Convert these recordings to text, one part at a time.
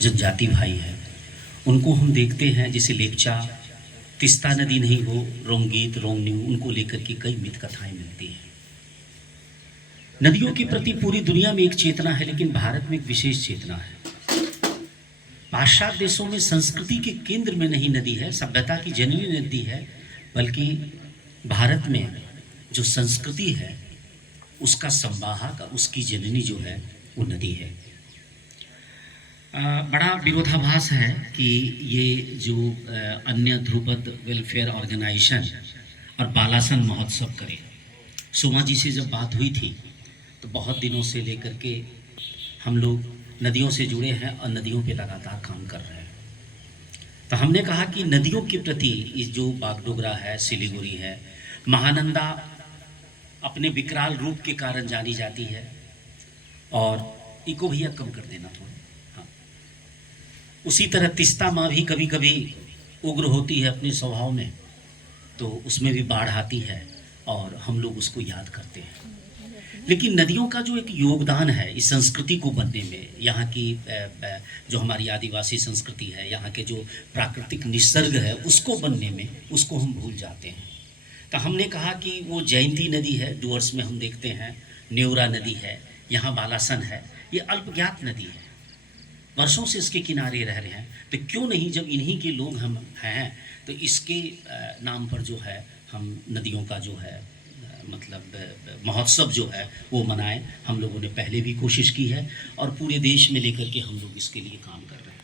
जनजाति भाई हैं, उनको हम देखते हैं, जैसे लेपचा, तिस्ता नदी नहीं हो, रोंगीत, रोंगन्यू, उनको लेकर के कई मिथ कथाएं मिलती हैं। नदियों के प्रति पूरी दुनिया में एक चेतना है, लेकिन भारत में एक विशेष चेतना है। पाश्चात्य देशों में संस्कृति के केंद्र में नहीं नदी है, सभ्यता की जननी नदी है, बल्कि भारत में जो संस्कृति है उसका संवाहक, उसकी जननी जो है वो नदी है। बड़ा विरोधाभास है कि ये जो अन्य ध्रुपद वेलफेयर ऑर्गेनाइजेशन और बालासन महोत्सव करे। सोमा जी से जब बात हुई थी तो बहुत दिनों से लेकर के हम लोग नदियों से जुड़े हैं और नदियों पे लगातार काम कर रहे हैं। तो हमने कहा कि नदियों के प्रति इस जो बागडोगरा है, सिलीगुड़ी है, महानंदा अपने विकराल रूप के कारण जानी जाती है। और इको भैया कम कर देना थोड़ा, हाँ। उसी तरह तिस्ता माँ भी कभी कभी उग्र होती है अपने स्वभाव में, तो उसमें भी बाढ़ आती है और हम लोग उसको याद करते हैं। लेकिन नदियों का जो एक योगदान है इस संस्कृति को बनने में, यहाँ की जो हमारी आदिवासी संस्कृति है, यहाँ के जो प्राकृतिक निसर्ग है उसको बनने में, उसको हम भूल जाते हैं। तो हमने कहा कि वो जयंती नदी है, डुअर्स में हम देखते हैं, नेवरा नदी है, यहाँ बालासन है, ये अल्पज्ञात नदी है, वर्षों से इसके किनारे रह रहे हैं। तो क्यों नहीं, जब इन्हीं के लोग हम हैं, तो इसके नाम पर जो है हम नदियों का जो है मतलब महोत्सव जो है वो मनाएं। हम लोगों ने पहले भी कोशिश की है और पूरे देश में लेकर के हम लोग इसके लिए काम कर रहे हैं।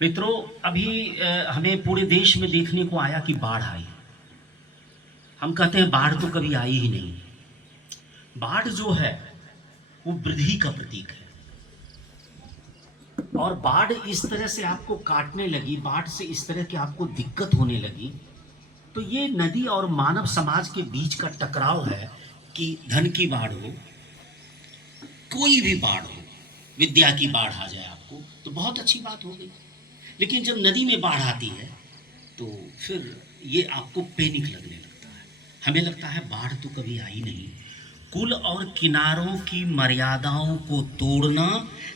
मित्रों, अभी हमें पूरे देश में देखने को आया कि बाढ़ आई। हम कहते हैं बाढ़ तो कभी आई ही नहीं। बाढ़ जो है वो वृद्धि का प्रतीक है, और बाढ़ इस तरह से आपको काटने लगी, बाढ़ से इस तरह की आपको दिक्कत होने लगी, तो ये नदी और मानव समाज के बीच का टकराव है कि धन की बाढ़ हो, कोई भी बाढ़ हो, विद्या की बाढ़ आ जाए आपको तो बहुत अच्छी बात हो गई। लेकिन जब नदी में बाढ़ आती है तो फिर ये आपको पैनिक लगने लगता है। हमें लगता है बाढ़ तो कभी आई नहीं। कुल और किनारों की मर्यादाओं को तोड़ना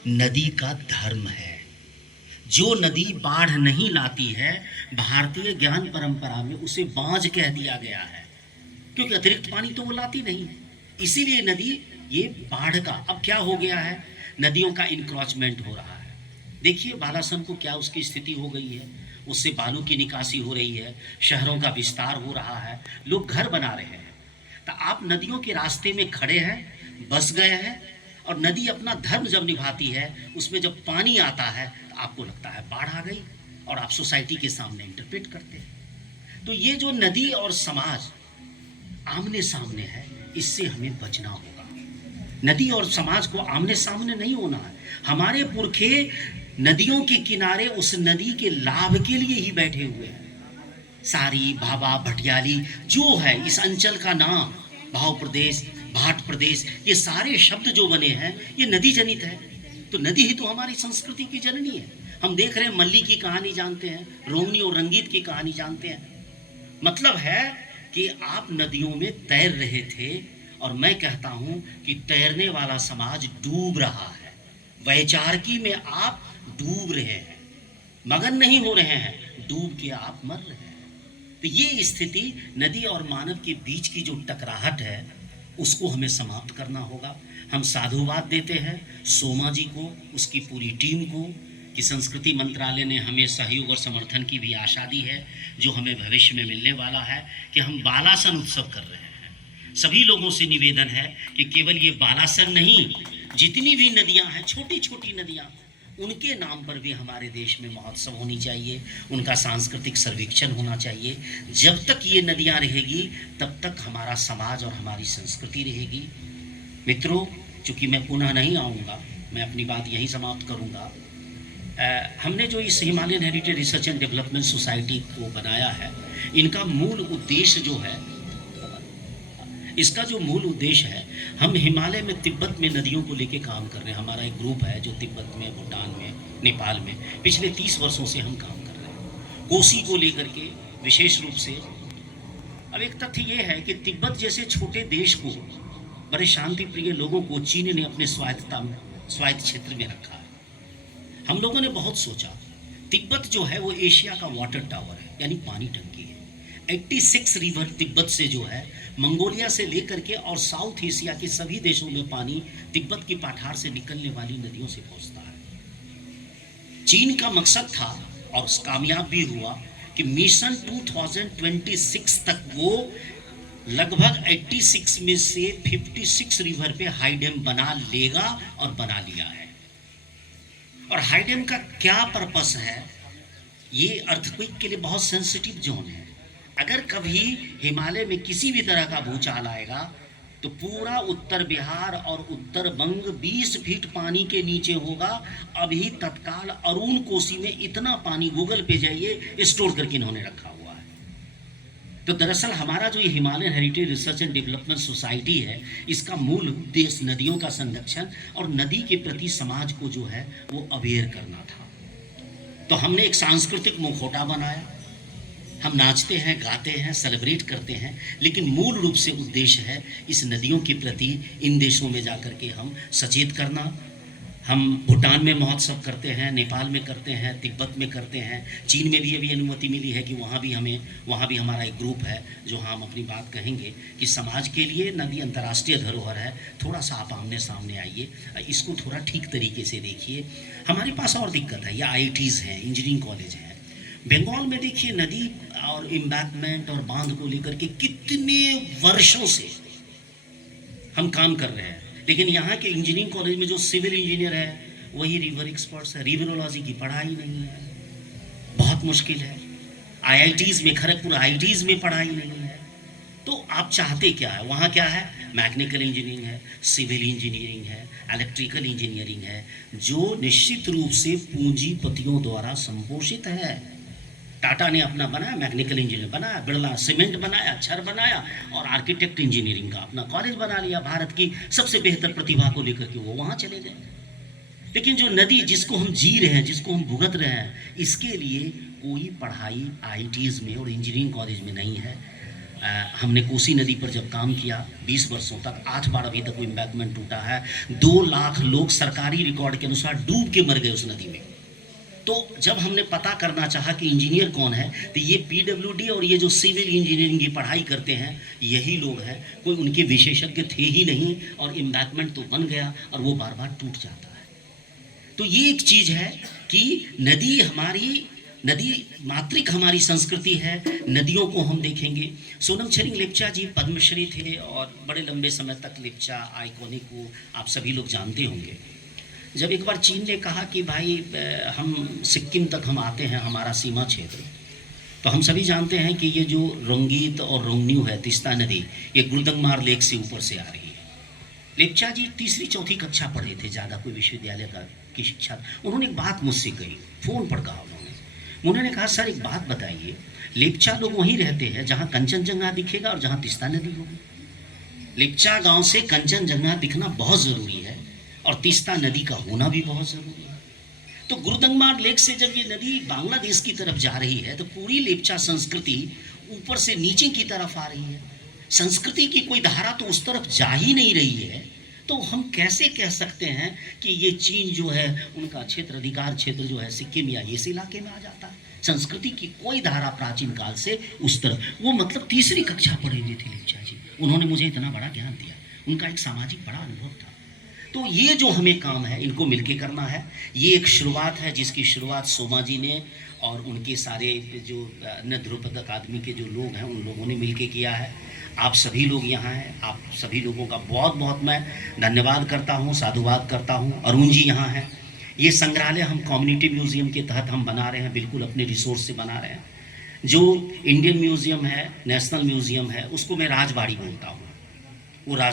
नदी का धर्म है। जो नदी बाढ़ नहीं लाती है, भारतीय ज्ञान परंपरा में उसे बांझ कह दिया गया है, क्योंकि अतिरिक्त पानी तो वो लाती नहीं। इसीलिए नदी ये बाढ़ का, अब क्या हो गया है, नदियों का इंक्रोचमेंट हो रहा है। देखिए बालासन को क्या उसकी स्थिति हो गई है, उससे बालू की निकासी हो रही है, शहरों का विस्तार हो रहा है, लोग घर बना रहे हैं। तो आप नदियों के रास्ते में खड़े हैं, बस गए हैं, और नदी अपना धर्म जब निभाती है, उसमें जब पानी आता है तो आपको लगता है बाढ़ आ गई, और आप सोसाइटी के सामने इंटरप्रेट करते हैं। तो ये जो नदी और समाज आमने सामने है, इससे हमें बचना होगा। नदी और समाज को आमने सामने नहीं होना है। हमारे पुरखे नदियों के किनारे उस नदी के लाभ के लिए ही बैठे हुए हैं। सारी, भाभा, भटियाली जो है इस अंचल का नाम, भाव प्रदेश, भाट प्रदेश, ये सारे शब्द जो बने हैं ये नदी जनित है। तो नदी ही तो हमारी संस्कृति की जननी है। हम देख रहे हैं मल्ली की कहानी जानते हैं, रोमनी और रंगीत की कहानी जानते हैं। मतलब है कि आप नदियों में तैर रहे थे, और मैं कहता हूं कि तैरने वाला समाज डूब रहा है। वैचारिकी में आप डूब रहे हैं, मगन नहीं हो रहे हैं, डूब के आप मर रहे हैं। तो ये स्थिति नदी और मानव के बीच की जो टकराहट है उसको हमें समाप्त करना होगा। हम साधुवाद देते हैं सोमा जी को, उसकी पूरी टीम को, कि संस्कृति मंत्रालय ने हमें सहयोग और समर्थन की भी आशा दी है, जो हमें भविष्य में मिलने वाला है, कि हम बालासन उत्सव कर रहे हैं। सभी लोगों से निवेदन है कि केवल ये बालासन नहीं, जितनी भी नदियाँ हैं, छोटी छोटी नदियाँ, उनके नाम पर भी हमारे देश में महोत्सव होनी चाहिए, उनका सांस्कृतिक सर्वेक्षण होना चाहिए। जब तक ये नदियाँ रहेगी तब तक हमारा समाज और हमारी संस्कृति रहेगी। मित्रों, चूँकि मैं पुनः नहीं आऊँगा, मैं अपनी बात यहीं समाप्त करूँगा। हमने जो इस Himalayan heritage research and development society को बनाया है, इनका मूल उद्देश्य जो है, इसका जो मूल उद्देश्य है, हम हिमालय में, तिब्बत में नदियों को लेके काम कर रहे हैं। हमारा एक ग्रुप है जो तिब्बत में, भूटान में, नेपाल में पिछले 30 वर्षों से हम काम कर रहे हैं, कोसी को लेकर के विशेष रूप से। अब एक तथ्य ये है कि तिब्बत जैसे छोटे देश को, बड़े शांति प्रिय लोगों को चीन ने अपने स्वायत्त क्षेत्र में रखा है। हम लोगों ने बहुत सोचा। तिब्बत जो है वो एशिया का वाटर टावर है, यानी पानी टंकी है। 86 रिवर तिब्बत से जो है, मंगोलिया से लेकर के और साउथ एशिया के सभी देशों में पानी तिब्बत की पठार से निकलने वाली नदियों से पहुंचता है। चीन का मकसद था और कामयाब भी हुआ कि मिशन 2026 तक वो लगभग 86 में से 56 रिवर पे हाई डैम बना लेगा और बना लिया है। और हाई डैम का क्या पर्पस है? ये अर्थक्वेक के लिए बहुत सेंसिटिव जोन है। अगर कभी हिमालय में किसी भी तरह का भूचाल आएगा तो पूरा उत्तर बिहार और उत्तर बंग 20 फीट पानी के नीचे होगा। अभी तत्काल अरुण कोसी में इतना पानी, गूगल पे जाइए, स्टोर करके इन्होंने रखा हुआ है। तो दरअसल हमारा जो ये Himalayan heritage research and development society है, इसका मूल उद्देश्य नदियों का संरक्षण और नदी के प्रति समाज को जो है वो अवेयर करना था। तो हमने एक सांस्कृतिक मुखौटा बनाया। हम नाचते हैं, गाते हैं, सेलिब्रेट करते हैं, लेकिन मूल रूप से उद्देश्य है इस नदियों के प्रति इन देशों में जाकर के हम सचेत करना। हम भूटान में महोत्सव करते हैं, नेपाल में करते हैं, तिब्बत में करते हैं, चीन में भी अभी अनुमति मिली है कि वहाँ भी हमारा एक ग्रुप है जो हम अपनी बात कहेंगे कि समाज के लिए नदी अंतर्राष्ट्रीय धरोहर है। थोड़ा सा आप आमने सामने आइए, इसको थोड़ा ठीक तरीके से देखिए। हमारे पास और दिक्कत है, या IITs हैं, इंजीनियरिंग कॉलेज हैं। बंगाल में देखिए नदी और एम्बैंकमेंट और बांध को लेकर के कितने वर्षों से हम काम कर रहे हैं, लेकिन यहाँ के इंजीनियरिंग कॉलेज में जो सिविल इंजीनियर है वही रिवर एक्सपर्ट्स है। रिवरोलॉजी की पढ़ाई नहीं है, बहुत मुश्किल है। IITs में, खड़गपुर IITs में पढ़ाई नहीं है। तो आप चाहते क्या है? वहाँ क्या है? मैकेनिकल इंजीनियरिंग है, सिविल इंजीनियरिंग है, इलेक्ट्रिकल इंजीनियरिंग है, जो निश्चित रूप से पूंजीपतियों द्वारा संपोषित है। टाटा ने अपना बनाया, मैकेनिकल इंजीनियर बनाया, बिरला सीमेंट बनाया, छड़ बनाया, और आर्किटेक्ट इंजीनियरिंग का अपना कॉलेज बना लिया। भारत की सबसे बेहतर प्रतिभा को लेकर के वो वहाँ चले गए। लेकिन जो नदी जिसको हम जी रहे हैं, जिसको हम भुगत रहे हैं, इसके लिए कोई पढ़ाई IITs में और इंजीनियरिंग कॉलेज में नहीं है। हमने कोसी नदी पर जब काम किया 20 वर्षों तक, 8 बार अभी तक वो एम्बैंकमेंट टूटा है। 2 लाख लोग सरकारी रिकॉर्ड के अनुसार डूब के मर गए उस नदी में। तो जब हमने पता करना चाहा कि इंजीनियर कौन है, तो ये PWD और ये जो सिविल इंजीनियरिंग की पढ़ाई करते हैं यही लोग हैं। कोई उनके विशेषज्ञ थे ही नहीं, और एम्बैंकमेंट तो बन गया और वो बार बार टूट जाता है। तो ये एक चीज़ है कि नदी मातृक हमारी संस्कृति है। नदियों को हम देखेंगे। सोनम छरिंग लेप्चा जी पद्मश्री थे और बड़े लंबे समय तक लेप्चा आइकॉनिक को आप सभी लोग जानते होंगे। जब एक बार चीन ने कहा कि भाई हम सिक्किम तक हम आते हैं, हमारा सीमा क्षेत्र, तो हम सभी जानते हैं कि ये जो रोंगीत और रोंगन्यू है, तीस्ता नदी, ये गुरुदंगमार लेक से ऊपर से आ रही है। लेप्चा जी 3री 4थी कक्षा पढ़े थे, ज़्यादा कोई विश्वविद्यालय की शिक्षा। उन्होंने एक बात मुझसे कही, फ़ोन पर कहा उन्होंने कहा, सर एक बात बताइए, लेप्चा लोग वहीं रहते हैं जहाँ कंचनजंगा दिखेगा और जहाँ तीस्ता नदी होगी। लेप्चा गांव से कंचनजंगा दिखना बहुत ज़रूरी है और तीस्ता नदी का होना भी बहुत ज़रूरी है। तो गुरुदंगमार लेक से जब ये नदी बांग्लादेश की तरफ जा रही है तो पूरी लेप्चा संस्कृति ऊपर से नीचे की तरफ आ रही है। संस्कृति की कोई धारा तो उस तरफ जा ही नहीं रही है। तो हम कैसे कह सकते हैं कि ये चीन जो है उनका क्षेत्र, अधिकार क्षेत्र जो है सिक्किम या इस इलाके में आ जाता है? संस्कृति की कोई धारा प्राचीन काल से उस तरफ, वो मतलब 3री कक्षा पढ़े हुए थे लेप्चा जी। उन्होंने मुझे इतना बड़ा ज्ञान दिया, उनका एक सामाजिक बड़ा अनुभव था। तो ये जो हमें काम है इनको मिलके करना है। ये एक शुरुआत है जिसकी शुरुआत सोमा जी ने और उनके सारे जो ध्रुपद अकादमी के जो लोग हैं उन लोगों ने मिलके किया है। आप सभी लोग यहाँ हैं, आप सभी लोगों का बहुत बहुत मैं धन्यवाद करता हूँ, साधुवाद करता हूँ। अरुण जी यहाँ हैं। ये संग्रहालय हम कम्युनिटी म्यूज़ियम के तहत हम बना रहे हैं, बिल्कुल अपने रिसोर्स से बना रहे हैं। जो इंडियन म्यूज़ियम है, नेशनल म्यूज़ियम है, उसको मैं राजबाड़ी बोलता हूँ। वो राजा